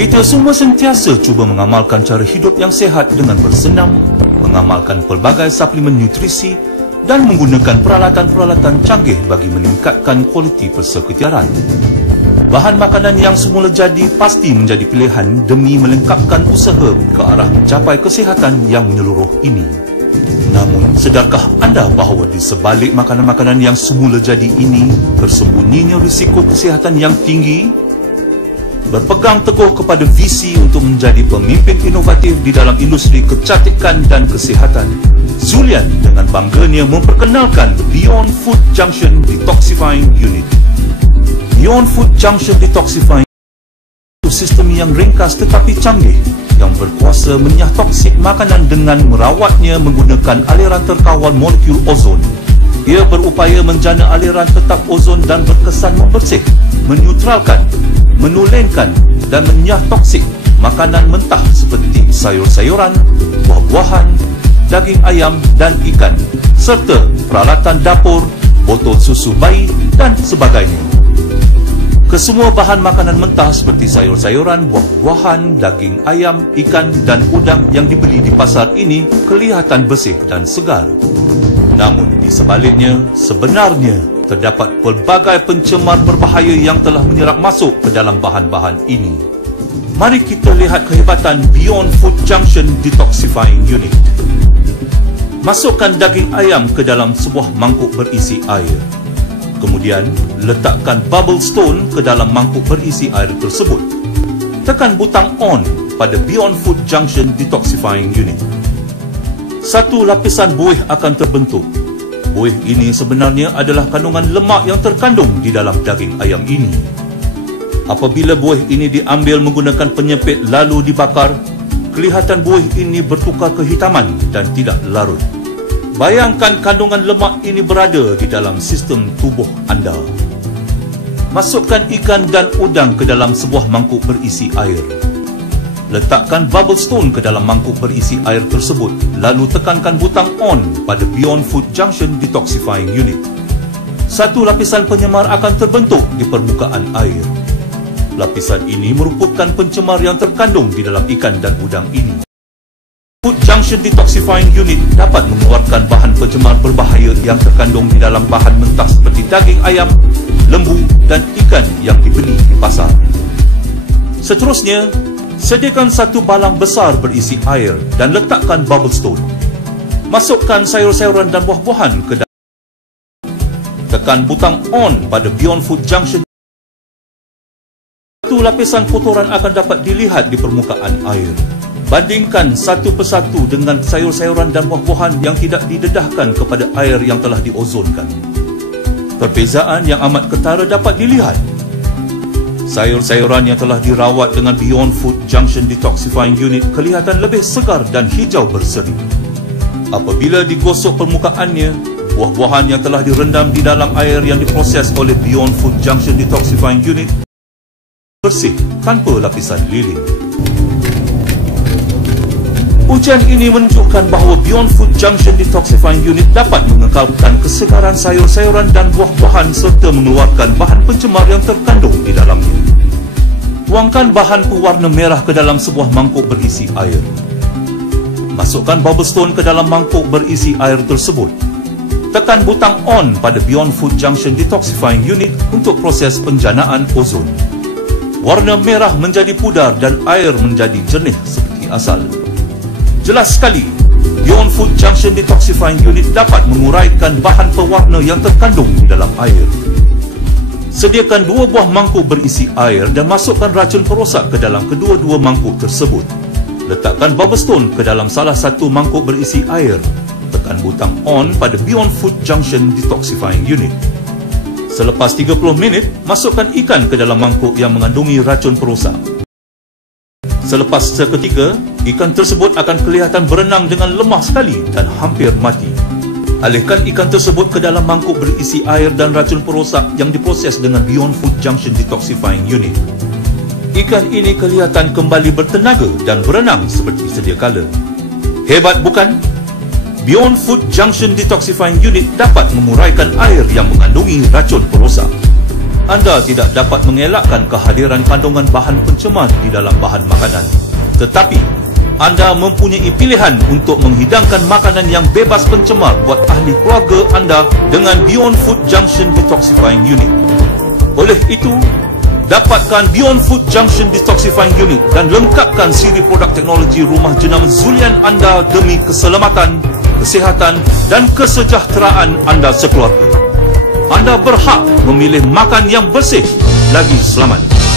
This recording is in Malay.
Kita semua sentiasa cuba mengamalkan cara hidup yang sihat dengan bersenam, mengamalkan pelbagai suplemen nutrisi dan menggunakan peralatan-peralatan canggih bagi meningkatkan kualiti persekitaran. Bahan makanan yang semula jadi pasti menjadi pilihan demi melengkapkan usaha ke arah mencapai kesihatan yang menyeluruh ini. Namun, sedarkah anda bahawa di sebalik makanan-makanan yang semula jadi ini tersembunyinya risiko kesihatan yang tinggi? Berpegang teguh kepada visi untuk menjadi pemimpin inovatif di dalam industri kecantikan dan kesihatan, Zulian dengan bangganya memperkenalkan Beyond Food Junction Detoxifying Unit. Beyond Food Junction Detoxifying itu sistem yang ringkas tetapi canggih yang berkuasa menyah toksik makanan dengan merawatnya menggunakan aliran terkawal molekul ozon. Ia berupaya menjana aliran tetap ozon dan berkesan membersih, menetralkan, menulangkan dan menyah toksik makanan mentah seperti sayur-sayuran, buah-buahan, daging ayam dan ikan, serta peralatan dapur, botol susu bayi dan sebagainya. Kesemua bahan makanan mentah seperti sayur-sayuran, buah-buahan, daging ayam, ikan dan udang yang dibeli di pasar ini kelihatan bersih dan segar. Namun di sebaliknya, sebenarnya terdapat pelbagai pencemar berbahaya yang telah menyerap masuk ke dalam bahan-bahan ini. Mari kita lihat kehebatan Beyond Food Junction Detoxifying Unit. Masukkan daging ayam ke dalam sebuah mangkuk berisi air. Kemudian, letakkan bubble stone ke dalam mangkuk berisi air tersebut. Tekan butang on pada Beyond Food Junction Detoxifying Unit. Satu lapisan buih akan terbentuk. Buih ini sebenarnya adalah kandungan lemak yang terkandung di dalam daging ayam ini. Apabila buih ini diambil menggunakan penyepit lalu dibakar, kelihatan buih ini bertukar kehitaman dan tidak larut. Bayangkan kandungan lemak ini berada di dalam sistem tubuh anda. Masukkan ikan dan udang ke dalam sebuah mangkuk berisi air. Letakkan bubble stone ke dalam mangkuk berisi air tersebut, lalu tekankan butang on pada Beyond Food Junction Detoxifying Unit. Satu lapisan penyemar akan terbentuk di permukaan air. Lapisan ini merupakan pencemar yang terkandung di dalam ikan dan udang ini. Food Junction Detoxifying Unit dapat mengeluarkan bahan pencemar berbahaya yang terkandung di dalam bahan mentah seperti daging ayam, lembu dan ikan yang dibeli di pasar. Seterusnya, sediakan satu balang besar berisi air dan letakkan bubble stone. Masukkan sayur-sayuran dan buah-buahan ke dalam. Tekan butang on pada Beyond Food Junction. Satu lapisan kotoran akan dapat dilihat di permukaan air. Bandingkan satu persatu dengan sayur-sayuran dan buah-buahan yang tidak didedahkan kepada air yang telah diozonkan. Perbezaan yang amat ketara dapat dilihat. Sayur-sayuran yang telah dirawat dengan Beyond Food Junction Detoxifying Unit kelihatan lebih segar dan hijau berseri. Apabila digosok permukaannya, buah-buahan yang telah direndam di dalam air yang diproses oleh Beyond Food Junction Detoxifying Unit bersih tanpa lapisan lilin. Ujian ini menunjukkan bahawa Beyond Food Junction Detoxifying Unit dapat mengekalkan kesegaran sayur-sayuran dan buah-buahan serta mengeluarkan bahan pencemar yang terkandung di dalamnya. Tuangkan bahan pewarna merah ke dalam sebuah mangkuk berisi air. Masukkan bubble stone ke dalam mangkuk berisi air tersebut. Tekan butang on pada Beyond Food Junction Detoxifying Unit untuk proses penjanaan ozon. Warna merah menjadi pudar dan air menjadi jernih seperti asal. Jelas sekali, Beyond Food Junction Detoxifying Unit dapat menguraikan bahan pewarna yang terkandung di dalam air. Sediakan 2 buah mangkuk berisi air dan masukkan racun perosak ke dalam kedua-dua mangkuk tersebut. Letakkan bubble stone ke dalam salah satu mangkuk berisi air. Tekan butang on pada Beyond Food Junction Detoxifying Unit. Selepas 30 minit, masukkan ikan ke dalam mangkuk yang mengandungi racun perosak. Selepas seketika, ikan tersebut akan kelihatan berenang dengan lemah sekali dan hampir mati. Alihkan ikan tersebut ke dalam mangkuk berisi air dan racun perosak yang diproses dengan Beyond Food Junction Detoxifying Unit. Ikan ini kelihatan kembali bertenaga dan berenang seperti sedia kala. Hebat bukan? Beyond Food Junction Detoxifying Unit dapat menguraikan air yang mengandungi racun perosak. anda tidak dapat mengelakkan kehadiran kandungan bahan pencemar di dalam bahan makanan. Tetapi, anda mempunyai pilihan untuk menghidangkan makanan yang bebas pencemar buat ahli keluarga anda dengan Beyond Food Junction Detoxifying Unit. Oleh itu, dapatkan Beyond Food Junction Detoxifying Unit dan lengkapkan siri produk teknologi rumah jenama Zulian anda demi keselamatan, kesihatan dan kesejahteraan anda sekeluarga. Anda berhak memilih makan yang bersih lagi selamat.